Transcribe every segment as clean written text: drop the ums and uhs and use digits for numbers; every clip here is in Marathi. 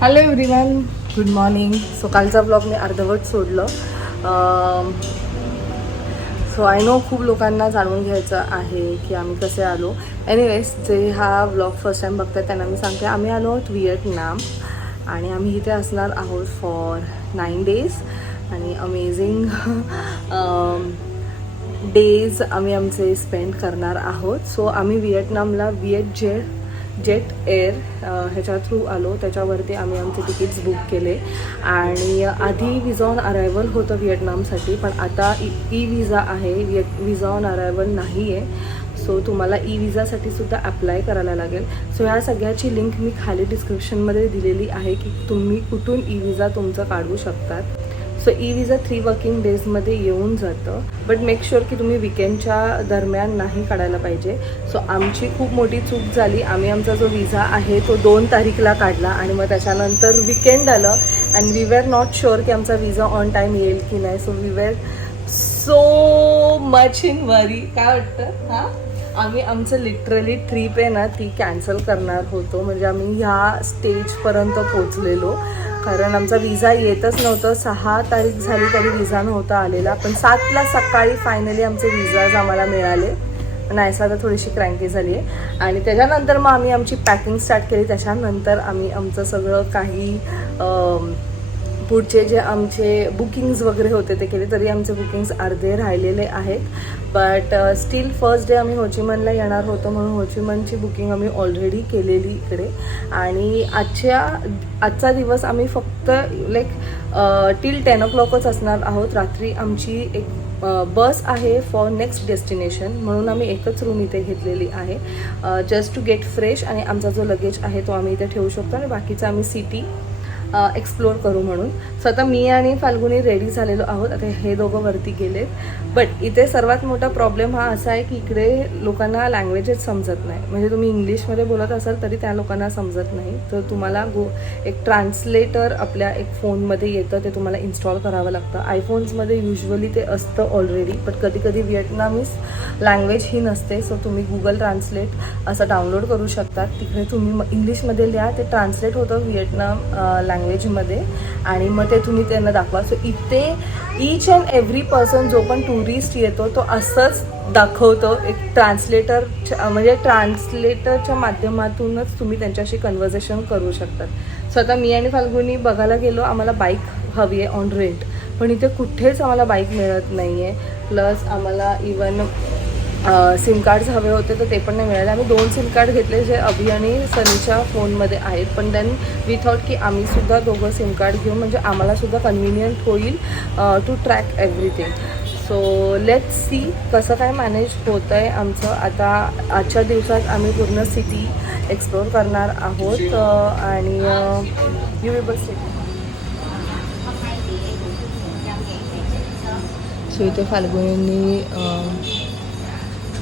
Hello everyone, good morning. So कालचा ब्लॉग मी अर्धवट सोडलं. सो आय नो खूप लोकांना जाणून घ्यायचं आहे की आम्ही कसे आलो. एनिवेज, जे हा ब्लॉग फर्स्ट टाईम बघतात त्यांना मी सांगते, आम्ही आलो आहोत व्हिएतनाम आणि आम्ही इथे असणार आहोत फॉर 9 days आणि अमेझिंग डेज आम्ही आमचे स्पेंड करणार आहोत. सो आम्ही व्हिएतनामला जेट एअर ह्याच्या थ्रू आलो. त्याच्यावरती आम्ही आमचे तिकीट्स बुक केले आणि आधी विजा ऑन अरायवल होतं व्हिएतनामसाठी, पण आता ई विजा आहे, विजा ऑन अरायवल नाही आहे. सो तुम्हाला ई विजासाठी सुद्धा अप्लाय करायला लागेल. सो ह्या सगळ्याची लिंक मी खाली डिस्क्रिप्शनमध्ये दिलेली आहे की तुम्ही कुठून ई विजा तुमचं काढू शकतात. सो ई विजा 3 वर्किंग डेजमध्ये येऊन जातं, बट मेक शुअर की तुम्ही विकेंडच्या दरम्यान नाही काढायला पाहिजे. सो आमची खूप मोठी चूक झाली. आम्ही आमचा जो विजा आहे तो 2 तारीखला काढला आणि मग त्याच्यानंतर विकेंड आलं and we were not sure की आमचा विजा ऑन टाईम येईल की नाही. So we were so much in worry. काय वाटतं? हां, आम्ही आमचं लिटरली ट्रिप आहे ना ती कॅन्सल करणार होतो. म्हणजे आम्ही ह्या स्टेजपर्यंत पोचलेलो कारण आमचा विजा येतच नव्हतं. 6 तारीख झाली तरी विजा नव्हता आलेला, पण 7ला सकाळी फायनली आमचे विजाज आम्हाला मिळाले. नाही आता थोडीशी क्रँकी झाली आहे आणि त्याच्यानंतर मग आम्ही आमची पॅकिंग स्टार्ट केली. त्याच्यानंतर आम्ही आमचं सगळं काही पुढचे जे आमचे बुकिंग्स वगैरे होते ते केले. तरी आमचे बुकिंग्स अर्धे राहिलेले आहेत, बट स्टील फर्स्ट डे आम्ही होचिमनला येणार होतो म्हणून होचिमनची बुकिंग आम्ही ऑलरेडी केलेली इकडे. आणि आजचा दिवस आम्ही फक्त टिल 10 o'clockच असणार आहोत. रात्री आमची एक बस आहे फॉर नेक्स्ट डेस्टिनेशन, म्हणून आम्ही एकच रूम इथे घेतलेली आहे जस्ट टू गेट फ्रेश. आणि आमचा जो लगेज आहे तो आम्ही इथे ठेवू शकतो आणि बाकीचं आम्ही सिटी एक्सप्लोअर करू म्हणून. सो आता मी आणि फाल्गुनी रेडी झालेलो आहोत. आता हे दोघं वरती गेलेत. बट इथे सर्वात मोठा प्रॉब्लेम हा असा आहे की इकडे लोकांना लँग्वेजेस समजत नाही. म्हणजे तुम्ही इंग्लिशमध्ये बोलत असाल तरी त्या लोकांना समजत नाही. तर तुम्हाला एक ट्रान्सलेटर आपल्या एक फोनमध्ये येतं, ते तुम्हाला इन्स्टॉल करावं लागतं. आयफोन्समध्ये युजली ते असतं ऑलरेडी, बट कधी कधी व्हिएतनामीज लँग्वेज ही नसते. सो तुम्ही गुगल ट्रान्सलेट असं डाउनलोड करू शकतात. तिकडे तुम्ही इंग्लिशमध्ये लिहा, ते ट्रान्सलेट होतं व्हिएतनाम लँग्वेजमध्ये आणि मग ते तुम्ही त्यांना दाखवा. सो इथे ईच अँड एव्हरी पर्सन जो पण टुरिस्ट येतो तो असंच दाखवतो. एक म्हणजे ट्रान्सलेटरच्या माध्यमातूनच तुम्ही त्यांच्याशी कन्व्हर्सेशन करू शकतात. सो आता मी आणि फाल्गुनी बघायला गेलो. आम्हाला बाईक हवी आहे ऑन रेंट, पण इथे कुठेच आम्हाला बाईक मिळत नाही आहे. प्लस आम्हाला इवन सिम कार्ड्स हवे होते तर ते पण नाही मिळाले. आम्ही 2 सिम कार्ड घेतले जे अभि आणि सनीच्या फोनमध्ये आहेत, पण देन वी थॉट की आम्हीसुद्धा दोघं सिम कार्ड घेऊ म्हणजे आम्हालासुद्धा कन्व्हिनियंट होईल to track everything. So let's see कसं काय मॅनेज होतं आहे आमचं. आता आजच्या दिवसात आम्ही पूर्ण सिटी एक्सप्लोअर करणार आहोत आणि you will bus city. So इथे फाल्गुनींनी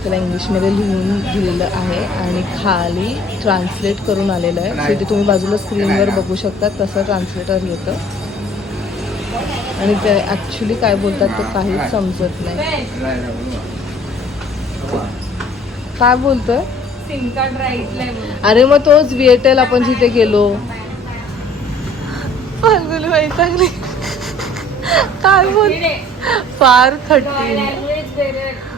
त्याला इंग्लिशमध्ये लिहून दिलेलं आहे आणि खाली ट्रान्सलेट करून आलेलं आहे. सो इथे तुम्ही बाजूला स्क्रीनवर बघू शकता तसं ट्रान्सलेटर येतं आणि ते ॲक्च्युली काय बोलतात ते काहीच समजत नाही. काय बोलतोय? SIM card right. अरे मग तोच VTL आपण जिथे गेलो. फाल्गुनी वैतागली. काय बोल, फार खट्टी.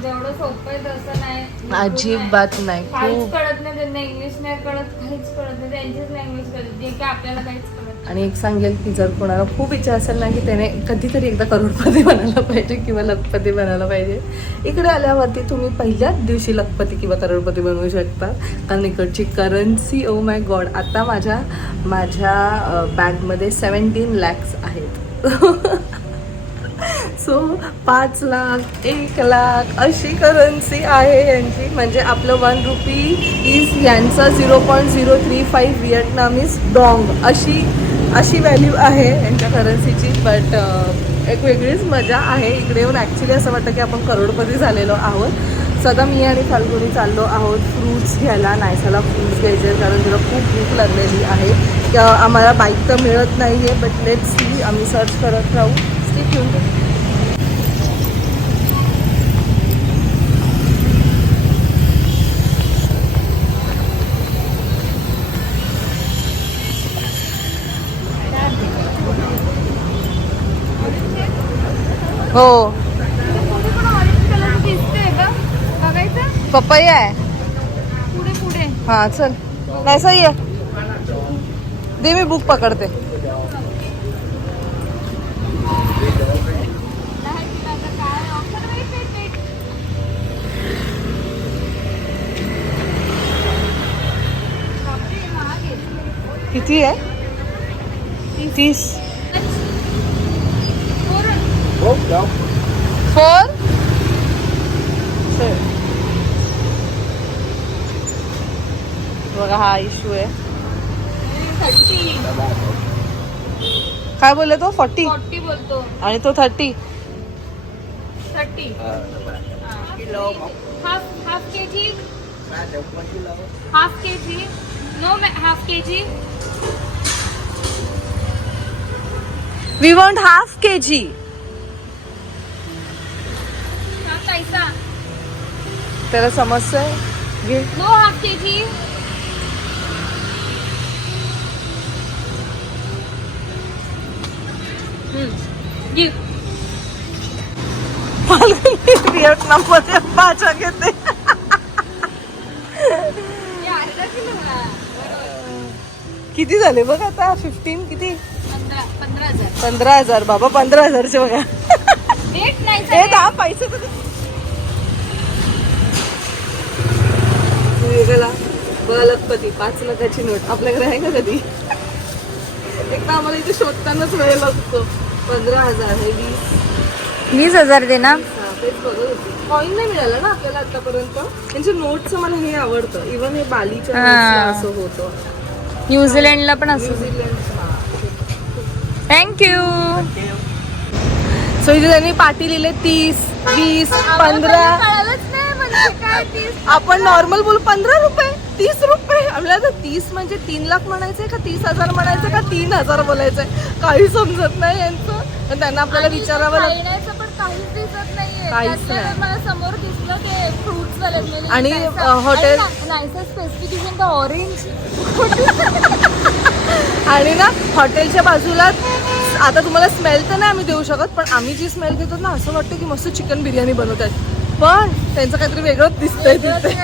जेवढं सोपं आहे तसं नाही, अजिबात नाही. काहीच कळत नाही त्यांना. इंग्लिश नाही कळत, काहीच कळत नाही. त्यांचीच लँग्वेज कळत जे की आपल्याला काहीच कळत. आणि एक सांगेल की जर कोणाला खूप इच्छा असेल ना की त्याने कधीतरी एकदा करोडपती बनायला पाहिजे किंवा लखपती बनायला पाहिजे, इकडे आल्यावरती तुम्ही पहिल्याच दिवशी लखपती किंवा करोडपती बनवू शकता. कारण इकडची करन्सी, ओ माय गॉड, आता माझ्या बॅगमध्ये 17 lakhs आहेत. सो 5 लाख 1 लाख अशी करन्सी आहे यांची. म्हणजे आपलं 1 रुपी इज यांचा 0.035 व्हिएतनामीज डॉंग अशी व्हॅल्यू आहे यांच्या करन्सीची. बट एक वेगळीच मजा आहे इकडे येऊन. ॲक्च्युली असं वाटतं की आपण करोडपती झालेलो आहोत. सदा मी आणि फाल्गुनी चाललो आहोत फ्रूट्स घ्यायला. नायसाला फ्रूट्स घ्यायचे कारण तिला खूप भूक लागलेली आहे. आम्हाला बाईक तर मिळत नाही आहे, बट लेट्स सी, आम्ही सर्च करत राहू. Stay tuned. हो पुढे पण ऑरेंज कलर दिसते का बघायचं पपैया आहे. पुढे पुढे हा चल नाही सही आहे. दे मी बुक पकडते. काय ऑप्शन किती आहे? 30. 4. बघा हा इश्यू आहे. 30 काय बोलले तो 40 40 बोलतो आणि तो 30. 30 half kg no half kg we want half kg. पैसा त्याला समस्या घे. No half kg give Vietnam मध्ये भाज्या घेते. किती झाले बघ आता? 15 किती? 15,000 15,000 बाबा. 15,000चे बघा. डेट नाही हे दहा पैसे वेगळा लखपती 5 लाखाची नोट आपल्याकडे आहे का कधी? एकदा आम्हाला इथे शोधतानाच वेळ लागतो. 15,000 हे 20,000 दे ना. तेच बघत होते. कॉईन नाही मिळाला ना आपल्याला आतापर्यंत. त्यांच्या नोटचं मला हे आवडतं. इव्हन हे बालीच्या notes ला असं होतं. न्यूझीलंडला पण असं. न्यूझीलंड. थँक्यू. सो इथे त्यांनी पाटी लिहिले 30, 20, 15. आपण नॉर्मल बोलू 15 रुपये, 30 रुपये. आपल्याला 30 म्हणजे 3 लाख म्हणायचंय का 30,000 म्हणायचं का 3,000 बोलायचंय काही समजत नाही यांचं. पण त्यांना आपल्याला विचारावं लागतं. पण काहीच दिसत नाहीये. काहीच नाही. मला समोर दिसलं की फ्रुट्स वाले आणि हॉटेल नाहीचं स्पेसिफिकेशन ऑरेंज. आणि ना हॉटेलच्या बाजूला आता तुम्हाला स्मेल तर नाही आम्ही देऊ शकत, पण आम्ही जी स्मेल घेतो ना असं वाटतं की मस्त चिकन बिर्याणी बनवत आहेत. पण त्यांचं काहीतरी वेगळंच दिसतंय तिथे.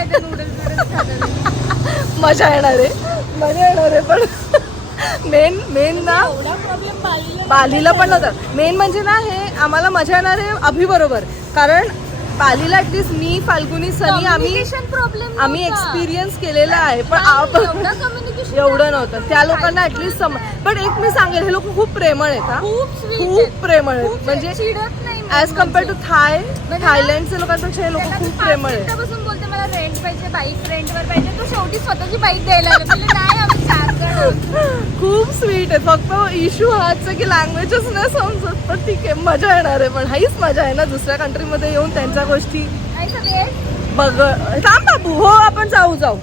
मजा येणार आहे. पण मेन ना बालीला पण नव्हतं. मेन म्हणजे ना हे आम्हाला मजा येणार आहे अभि बरोबर. कारण बालीला ऍटलीस्ट मी फाल्गुनी सनी आम्ही एक्सपिरियन्स केलेला आहे. पण एवढं नव्हतं. त्या लोकांना ऍटलीस्ट पण एक मी सांगेल हे लोक खूप प्रेमळ आहेत. हा खूप प्रेमळ आहेत. म्हणजे ऍज कम्पेअर टू थायलंडच्या लोकांपेक्षा हे लोक खूप प्रेमळ आहेत. बोलते मला रेंट पाहिजे, बाईक रेंटवर पाहिजे. तो शेवटी स्वतःची बाईक द्यायला आले. नाही आम्ही 4 जण. खूप स्वीट आहे. फक्त इश्यू हाच आहे की लँग्वेजच नाही समजत. पण ठीक आहे मजा येणार आहे. पण हाच मजा आहे ना दुसऱ्या कंट्रीमध्ये येऊन त्यांच्या गोष्टी बघ. थांब बाबू. हो आपण जाऊ.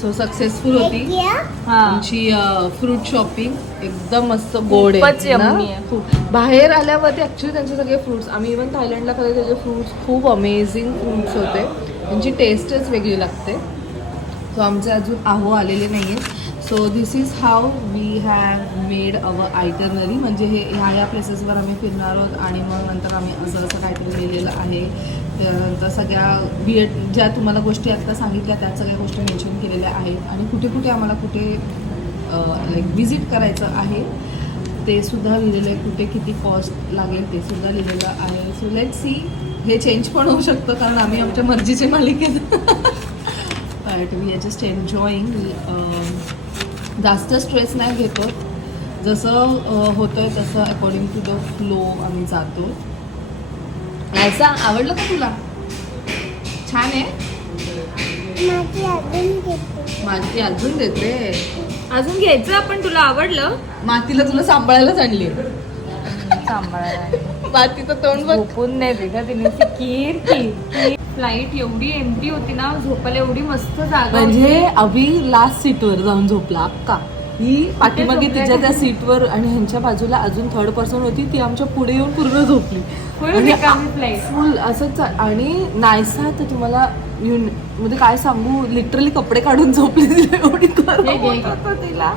सो सक्सेसफुल होती आमची फ्रूट शॉपिंग. एकदम मस्त गोड आहे ना. खूप बाहेर आल्यावरती ॲक्च्युली त्यांचे सगळे फ्रुट्स आम्ही इव्हन थायलंडला खाल्ले त्याचे फ्रुट्स खूप अमेझिंग फ्रुट्स होते. त्यांची टेस्टच वेगळी लागते. सो आमचे अजून आहो आलेले नाही आहेत. So this is how we have made our itinerary. म्हणजे हे ह्या प्लेसेसवर आम्ही फिरणार आहोत आणि मग नंतर आम्ही असं काहीतरी लिहिलेलं आहे. त्यानंतर सगळ्या ज्या तुम्हाला गोष्टी आत्ता सांगितल्या त्यात सगळ्या गोष्टी मेन्शन केलेल्या आहेत. आणि कुठे कुठे आम्हाला कुठे लाईक विजिट करायचं आहे ते सुद्धा लिहिलेलं आहे. कुठे किती कॉस्ट लागेल ते सुद्धा लिहिलेलं आहे. So let see. हे चेंज पण होऊ शकतं कारण आम्ही आमच्या मर्जीचे मालिक आहेत. But we are just enjoying. जास्त स्ट्रेस नाही घेतो. जसं होतंय तसं अकॉर्डिंग टू द फ्लो आम्ही जातो. ऐसा आवडलं का तुला? छान आहे. माती अजून देते. अजून घ्यायचं आपण. तुला आवडलं? मातीला तुला सांभाळायलाच आणली. सांभाळायला मातीचं तोंड बघ. झोपून नाही दे का तिने. फ्लाईट एवढी एम्प्टी होती ना. झोपायला एवढी मस्त जागा म्हणजे अभि लास्ट सीटवर जाऊन झोपला अक्का. ही पाठीमागे तिच्या त्या सीटवर आणि ह्यांच्या बाजूला अजून थर्ड पर्सन होती, ती आमच्या पुढे येऊन पूर्ण झोपली. फुल असंच. आणि नायसा तर तुम्हाला म्हणजे काय सांगू, लिटरली कपडे काढून झोपली तिला, एवढी गरम होत होतं तिला.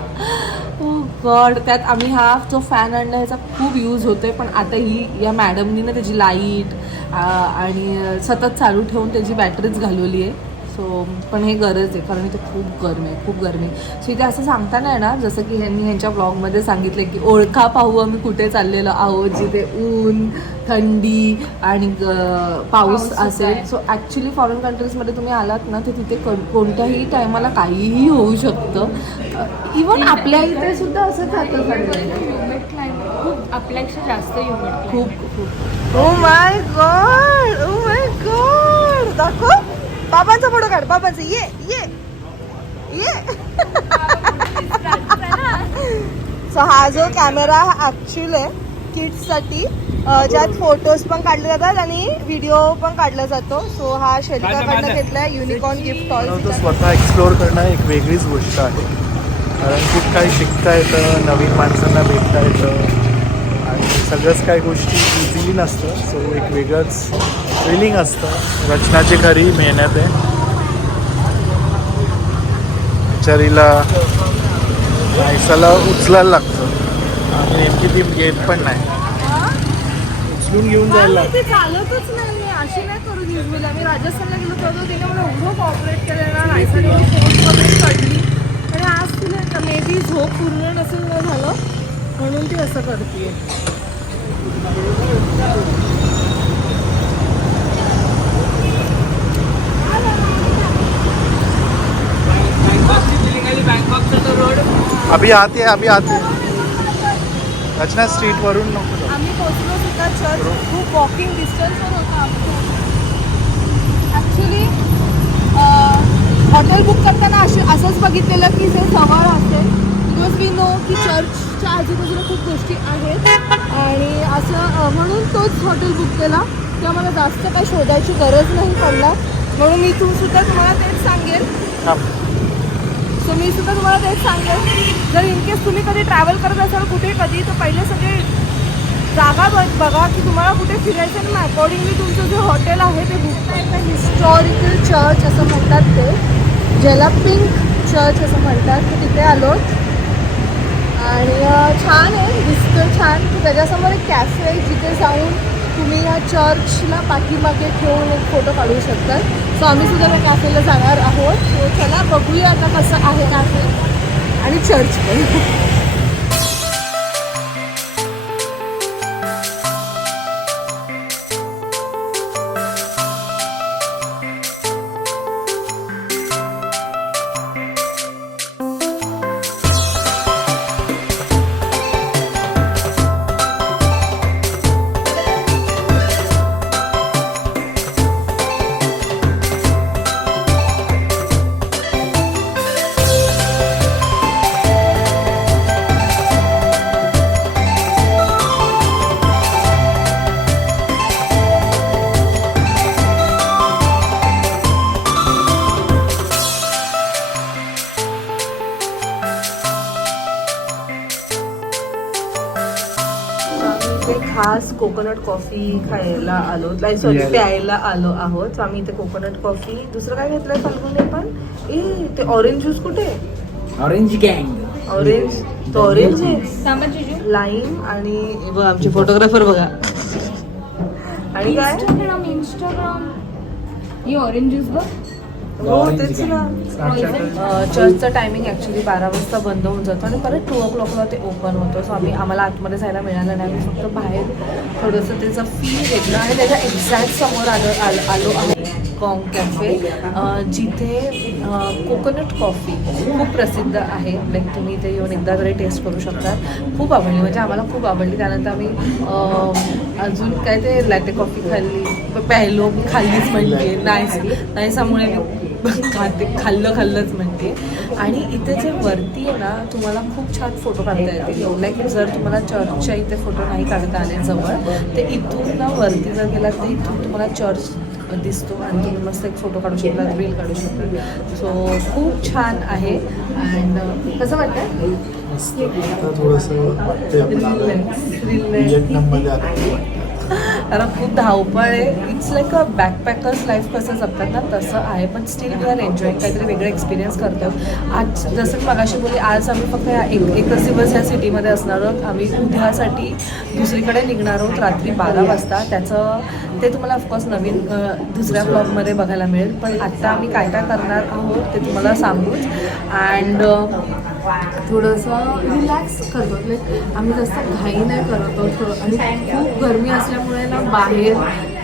गॉड. त्यात आम्ही हा जो फॅन आणला ह्याचा खूप यूज होतोय, पण आता ही या मॅडमनी ना त्याची लाईट आणि सतत चालू ठेवून त्याची बॅटरीच घालवली आहे. सो पण हे गरज आहे, कारण इथे खूप गरमी आहे, खूप गरमी. सो इथे असं सांगता नाही ना, जसं की ह्यांनी ह्यांच्या ब्लॉगमध्ये सांगितलं की ओळखा पाहू आम्ही कुठे चाललेलो आहोत, जिथे ऊन, थंडी आणि पाऊस असेल. सो ॲक्च्युली फॉरेन कंट्रीजमध्ये तुम्ही आलात ना, तर तिथे कोणत्याही टायमाला काहीही होऊ शकतं. इवन आपल्या इथे सुद्धा असं राहतं. खूप आपल्यापेक्षा जास्त ह्युमिड. खूप. Oh my God, oh my God. दाखव बाबांचा फोटो काढ, बाबांचा. ये ये ये. सो हा जो कॅमेरा हा ॲक्च्युअल आहे किड्ससाठी, ज्यात फोटोज पण काढले जातात आणि व्हिडिओ पण काढला जातो. सो हा शेलिकाकडनं घेतलाय, युनिकॉर्न गिफ्ट टॉय. स्वतः एक्सप्लोअर करणं एक वेगळीच गोष्ट आहे, कारण खूप काही शिकता येतं, नवीन माणसांना भेटता येतं आणि सगळंच काही गोष्टी इझिली नसतं. सो एक वेगळंच फिलिंग असतं. रचनाची खरी मेहनत आहे. बिचारीला नायसाला उचलायला लागतं आणि नेमकी ती घेत पण नाही, उचलून घेऊन जायला. ते चालतच नाही, अशी नाही करू युजली. आम्ही राजस्थानला गेलो होतो, तिने मला एवढं कॉपरेट केलं ना, नायसाने फोन वगैरे काढली. आणि आज तिला मे बी झोप पूर्ण नसेल झालं म्हणून ती असं करते. अभी आते रचना स्ट्रीट वरून नको जाऊ. आम्ही पोहोचलो सुद्धा चर्च, खूप वॉकिंग डिस्टन्सवर होता आमचं. ॲक्च्युली हॉटेल बुक करताना असंच बघितलेलं की जे जवळ असेल, बिकॉज वी नो की चर्चच्या आजूबाजूला खूप गोष्टी आहेत आणि असं म्हणून तोच हॉटेल बुक केला की आम्हाला जास्त काही शोधायची गरज नाही पडणार. म्हणून मी सुद्धा तुम्हाला तेच सांगेल. सो मी सुद्धा तुम्हाला तेच सांगेल, जर इनकेस तुम्ही कधी ट्रॅव्हल करत असाल कुठे कधी, तर पहिले सगळे जागा बघा की तुम्हाला कुठे फिरायचं आणि मग अकॉर्डिंगली तुमचं जे हॉटेल आहे ते बुक करा. हिस्टॉरिकल चर्च असं म्हणतात ते, ज्याला पिंक चर्च असं म्हणतात. तर तिथे आलो आणि छान आहे, दिसतं छान. त्याच्यासमोर एक कॅफे आहे जिथे जाऊन तुम्ही या चर्चला पाठीमागे ठेवून एक फोटो काढू शकतात. सो आम्ही सुद्धा त्या कॅफेला जाणार आहोत. सो चला बघूया आता कसं आहे कॅफे आणि चर्च पण. खास कोकोनट कॉफी खायला आलो, प्यायला आलो आहोत. सो आम्ही इथे कोकोनट कॉफी, दुसरं काय घेतलंय फाल्गुने पण. ते ऑरेंज ज्यूस कुठे? ऑरेंज गँग. ऑरेंज तो ऑरेंज आहे, लाईम आणि बघा आमचे फोटोग्राफर बघा. आणि काय इंस्टाग्राम ही ऑरेंज ज्यूस बघ. हो तेच ना. चर्चचं टायमिंग ॲक्च्युली 12 वाजता बंद होऊन जातो आणि परत 2 o'clockला ते ओपन होतं. सो आम्हाला आतमध्ये जायला मिळालं नाही. आम्ही फक्त बाहेर थोडंसं त्याचं फील घेतलं आणि त्याच्या एक्झॅक्ट समोर आलो आहे कॉंग कॅफे, जिथे कोकोनट कॉफी खूप प्रसिद्ध आहे. लाईक तुम्ही इथे येऊन एकदा तरी टेस्ट करू शकता. खूप आवडली, म्हणजे आम्हाला खूप आवडली. त्यानंतर आम्ही अजून काय ते लॅटे कॉफी प्यायलो. मी खाल्लीच म्हणते, नाहीसामुळे मी खाल्लंच म्हणते. आणि इथे जे वरती आहे ना, तुम्हाला खूप छान फोटो काढता येतील. लाईक जर तुम्हाला चर्चच्या इथे फोटो नाही काढता आले जवळ, ते इथून ना वरती जर गेलात तर इथून तुम्हाला चर्च दिसतो आणि तुम्ही मस्त एक फोटो काढू शकता, रील काढू शकता. सो खूप छान आहे. अँड कसं वाटतं? मस्त. आता थोडंसं वाटते आपल्याला व्हिएतनाममध्ये आलं. कारण खूप धावपळ आहे. It's like a backpackers life कसं जगतात ना तसं आहे. पण स्टील वी आर एन्जॉईंग, काहीतरी वेगळं एक्सपिरियन्स करतो. आज जसं मी मगाशी बोलली, आज आम्ही फक्त एकच दिवस या सिटीमध्ये असणार आहोत. आम्ही उद्यासाठी दुसरीकडे निघणार आहोत रात्री 12 वाजता. त्याचं ते तुम्हाला ऑफकोर्स नवीन दुसऱ्या ब्लॉगमध्ये बघायला मिळेल. पण आत्ता आम्ही काय काय करणार आहोत ते तुम्हाला सांगूच. अँड थोडंसं रिलॅक्स करतो. लाईक आम्ही जास्त घाई नाही करत आहोत आणि खूप गरमी असल्यामुळे ना बाहेर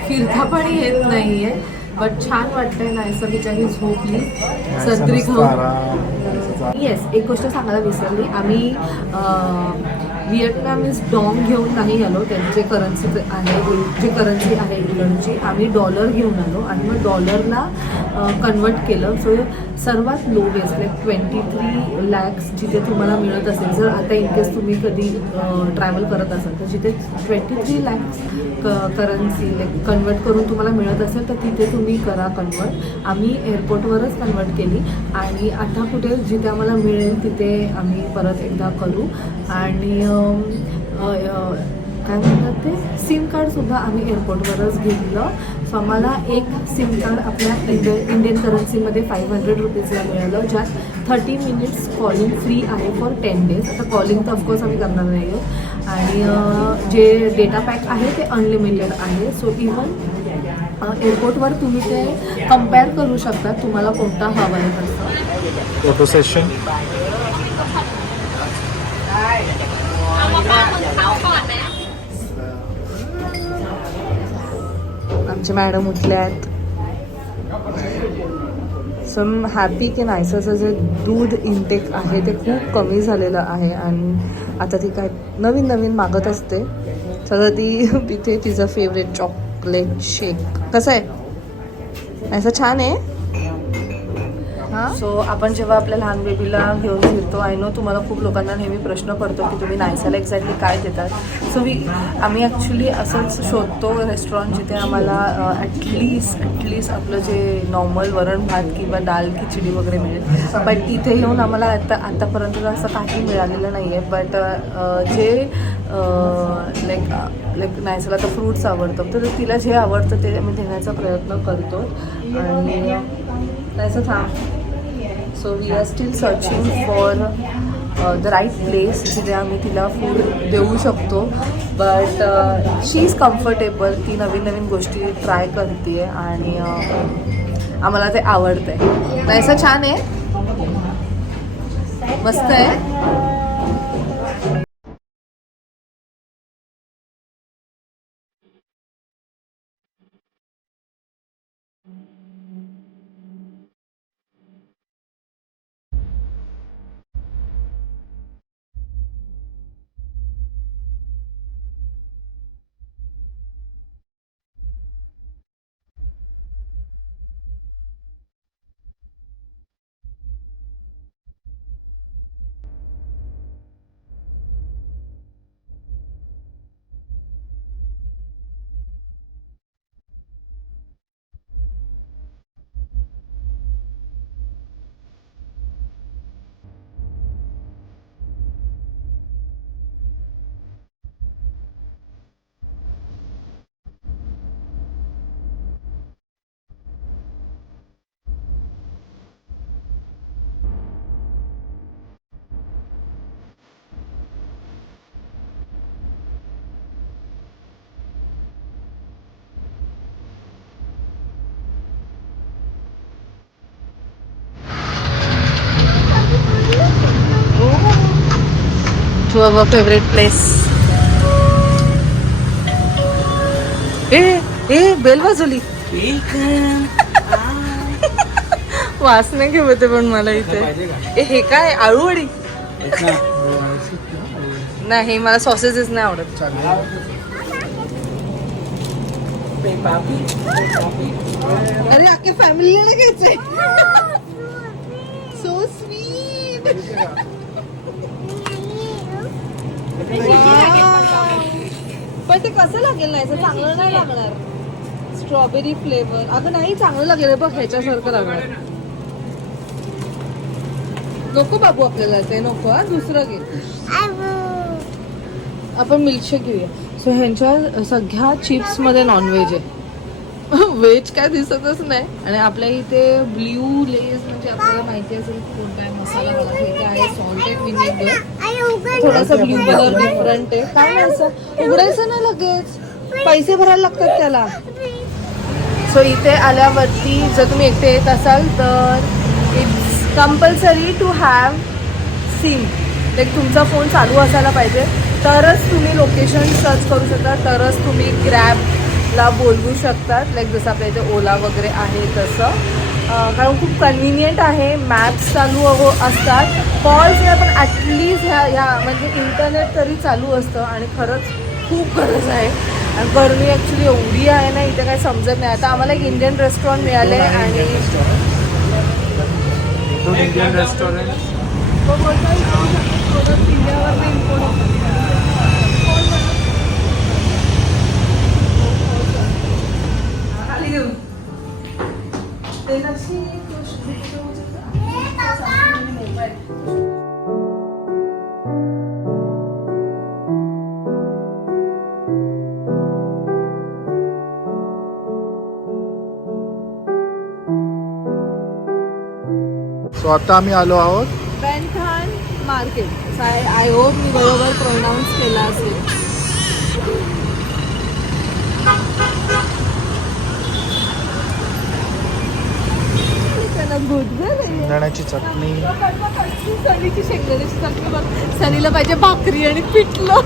फिरता पण येत नाही आहे. बट छान वाटतंय. नैसर्गिकही झोपली सत्री खाऊन. येस, एक गोष्ट सांगायला विसरली. आम्ही व्हिएतनामीज डॉंग घेऊन नाही आलो. त्यांची करन्सी आहे, जी करन्सी आहे इकडची, आम्ही डॉलर घेऊन आलो आणि मग डॉलरला कन्वर्ट केलं. सो सर्वात लो बेस लाईक 23 lakhs जिथे तुम्हाला मिळत असेल, जर आता इनकेस तुम्ही कधी ट्रॅव्हल करत असाल तर जिथे 23 lakhs करन्सी लाईक कन्वर्ट करून तुम्हाला मिळत असेल तर तिथे तुम्ही करा कन्वर्ट. आम्ही एअरपोर्टवरच कन्वर्ट केली आणि आता कुठे जिथे आम्हाला मिळेल तिथे आम्ही परत एकदा करू. आणि काय म्हणतात ते सिम कार्डसुद्धा आम्ही एअरपोर्टवरच घेतलं. सो आम्हाला एक सिम कार्ड आपल्या इंडियन करन्सीमध्ये 500 रुपीजला मिळालं, ज्यात 30 minutes कॉलिंग फ्री आहे फॉर 10 days. आता कॉलिंग तर ऑफकोर्स आम्ही करणार नाही आहोत. आणि जे डेटा पॅक आहे ते अनलिमिटेड आहे. सो इवन एअरपोर्टवर तुम्ही ते कम्पेअर करू शकता तुम्हाला कोणता हवा आहे तसं. Photo session. आमचे मॅडम उठले आहेत. सो आय एम हॅपी की नायसाचं जे दूध इनटेक आहे ते खूप कमी झालेलं आहे आणि आता ती काय नवीन नवीन मागत असते. तर ती पिते तिचं फेवरेट चॉकलेट शेक. कसं आहे? नायसा छान आहे. सो आपण जेव्हा आपल्या लहान बेबीला घेऊन फिरतो, आय नो तुम्हाला खूप लोकांना नेहमी प्रश्न पडतो की तुम्ही नायसाला एक्झॅक्टली काय देतात. सो आम्ही ॲक्च्युली असंच शोधतो रेस्टॉरंट जिथे आम्हाला ॲटलिस्ट आपलं जे नॉर्मल वरण भात किंवा दाल खिचडी वगैरे मिळेल. बट इथे येऊन आम्हाला आत्तापर्यंत असं काही मिळालेलं नाही आहे. बट जे लाईक नायसाला तर फ्रूट्स आवडतं तर तिला जे आवडतं ते आम्ही देण्याचा प्रयत्न करतो. आणि नायसा थांब. So we are still searching for the right place जिथे आम्ही तिला फूड देऊ शकतो. But she is comfortable. ती नवीन नवीन गोष्टी ट्राय करते आणि आम्हाला ते आवडतं आहे. नायसा छान आहे, मस्त आहे. To our favorite place. Bell वाजवली. वास नाही घेऊ ते पण मला इथे. हे काय आळूवडी? नाही, मला सॉसेसेस नाही आवडत. अरे अख्ख्या फॅमिलीला घ्यायचंय. So sweet. पण ते कसं लागेल? नाही चांगलं नाही लागणार. Strawberry flavour. अगं नाही चांगलं लागेल हे बघ, ह्याच्यासारखं लागणार. नको बाबू आपल्याला ते नको हा, दुसरं घे. आपण मिल्कशेक घेऊया. सो ह्यांच्या सगळ्या चिप्स मध्ये नॉनव्हेज आहे. व्हेज काय दिसतच नाही. आणि आपल्या इथे ब्ल्यू लेज म्हणजे आपल्याला माहिती असेल कोणता आहे मसाला मला इथे आहे सॉल्टेड विनेगर. थोडासा ब्ल्यू कलर डिफरंट आहे. काय नाही असं उघडायचं नाही लगेच, पैसे भरायला लागतात त्याला. सो इथे आल्यावरती जर तुम्ही एकटे येत असाल तर it's compulsory to have SIM. Like तुमचा फोन चालू असायला पाहिजे, तरच तुम्ही लोकेशन सर्च करू शकता, तरच तुम्ही ग्रॅबला बोलवू शकतात. लाईक जसं आपल्या इथे ओला वगैरे आहे तसं. कारण खूप कन्व्हिनियंट आहे. मॅप्स चालू असतात, कॉल्स नाही पण ॲटलिस्ट ह्या म्हणजे इंटरनेट तरी चालू असतं. आणि खरंच खूप गरज आहे. आणि गरमी ॲक्च्युली एवढी आहे ना इथे काही समजत नाही. आता आम्हाला एक इंडियन रेस्टॉरंट मिळाले आणि इंडियन रेस्टॉरंट सो आता आम्ही आलो आहोत बेंथान मार्केट. आय होप मी बरोबर प्रोनाऊन्स केला असेल. त्याला गुडघर शेंगदाण्याची चटणी. सनीची शेंगदाण्याची चटणी बघ. सनीला पाहिजे भाकरी आणि पिठलं.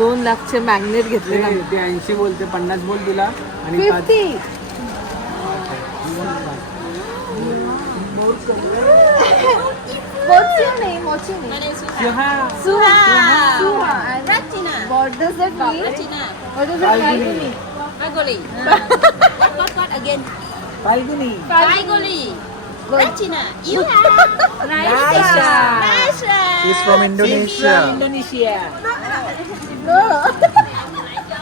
$2 लाखचे मॅग्नेट घेतले ना. ते 80 बोलते 50 बोल तुला आणि 50. What's your name? What's your name? Suha. Rachina. What does that mean? Rachina. What does that mean? Faigoli. What again? Falguni. Faigoli. Rachina. You. Raisha. Raisha. She's from Indonesia. Indonesia. No.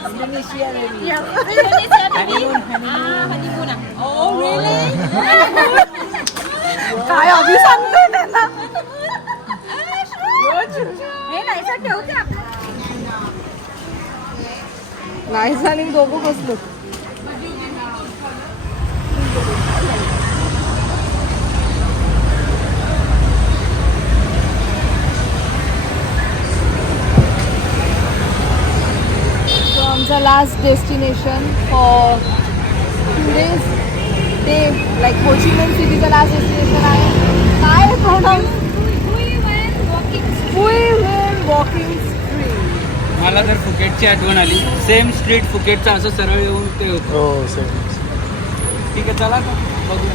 Indonesia baby. Indonesia baby. Honeymoon. Oh really? काय अभि सांगतोय त्यांना. हे नाहीसा ठेवते. नाहीसा आणि दोघं बसलो. आमचा last destination for today's day like हो ची मिन सिटीचं लास्ट डेस्टिनेशन आहे. काय प्रोनाऊन वॉकिंग स्ट्रीट. मला तर फुकेटची आठवण आली. सेम स्ट्रीट फुकेटचं असं सरळ येऊन ते होतं. हो सेम. ठीक आहे चला तर बघूया.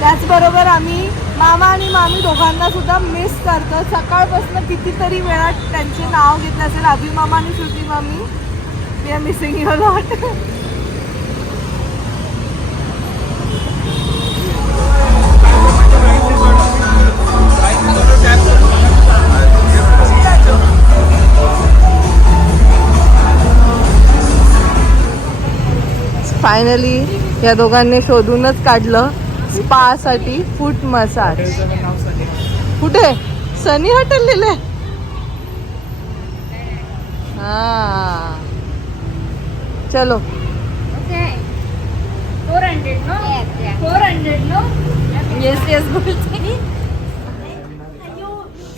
त्याचबरोबर आम्ही मामा आणि मामी दोघांना सुद्धा मिस करतो. सकाळपासून कितीतरी वेळा त्यांचे नाव घेतलं असेल, अभि मामा आणि श्रुती मामी. We are missing you lot. Finally या दोघांनी शोधूनच काढलं स्पा साठी फूट मसाज. कुठे? सनी हॉटेल लिहिलंय. हा चलो. Okay 400 no 400 no. Yes yes बोलते.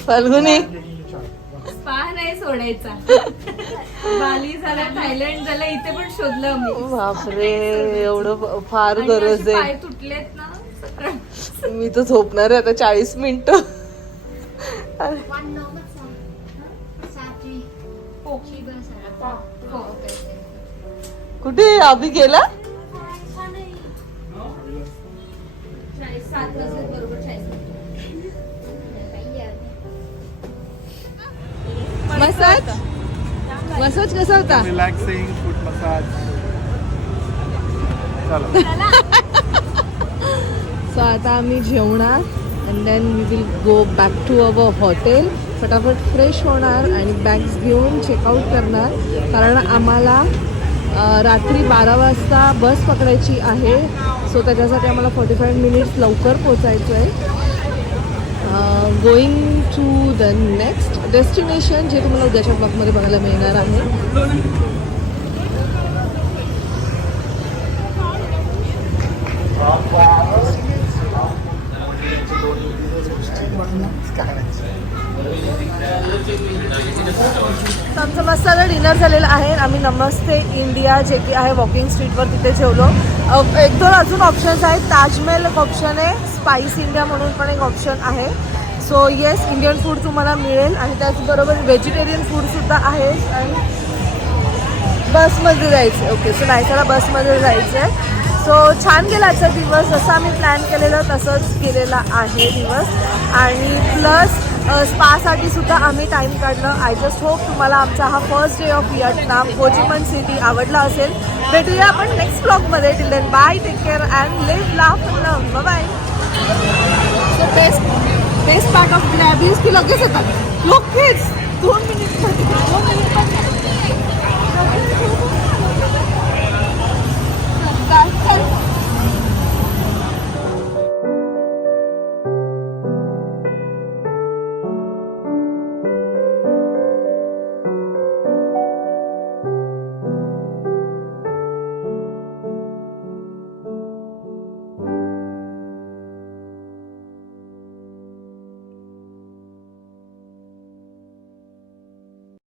फाल्गुनी स्पा नाही सोडायचा. बाली झालं, थायलंड झालं, इथे पण शोधलं मी. बापरे एवढं फार आणि गरज असे आहे. पाय तुटलेत ना सगळं. मी तर झोपणार आहे आता 40 मिनिटं. कुठे अभि गेला? 7 वाजता बरोबर 40. मसाज मसाज कसा होता? Relaxing foot massage. चला सो आता आम्ही जेवणार and then we will go back to our hotel. फटाफट फ्रेश होणार आणि बॅग्स घेऊन चेकआउट करणार, कारण आम्हाला रात्री 12 वाजता बस पकडायची आहे. सो त्याच्यासाठी आम्हाला 45 मिनिट्स लवकर पोचायचं आहे. Going to the next destination, जे तुम्हाला उद्याच्या ब्लॉगमध्ये बघायला मिळणार आहे. आमचं मस्त डिनर झालेलं आहे. आम्ही नमस्ते इंडिया जे की आहे वॉकिंग स्ट्रीटवर, तिथे जेवलो. 1-2 अजून ऑप्शन्स आहेत. ताजमहल एक ऑप्शन आहे, स्पाइस इंडिया म्हणून पण एक ऑप्शन आहे. सो येस, इंडियन फूड तुम्हाला मिळेल आणि त्याचबरोबर व्हेजिटेरियन फूडसुद्धा आहे. आणि बसमध्ये जायचं. ओके, सो नायकाला बसमध्ये जायचं आहे. सो छान गेला आजचा दिवस. जसं आम्ही प्लॅन केलेलं तसंच केलेला आहे दिवस. आणि प्लस स्पासाठी सुद्धा आम्ही टाईम काढलं. आय जस्ट होप तुम्हाला आमचा हा फर्स्ट डे ऑफ व्हिएतनाम हो ची minh सिटी आवडला असेल. भेटूया आपण नेक्स्ट ब्लॉगमध्ये. Till then bye, take care and live laugh and love. Bye. So best pack of ग्रॅबीज की लगेच येतात. लगेच 2 मिनिटमध्ये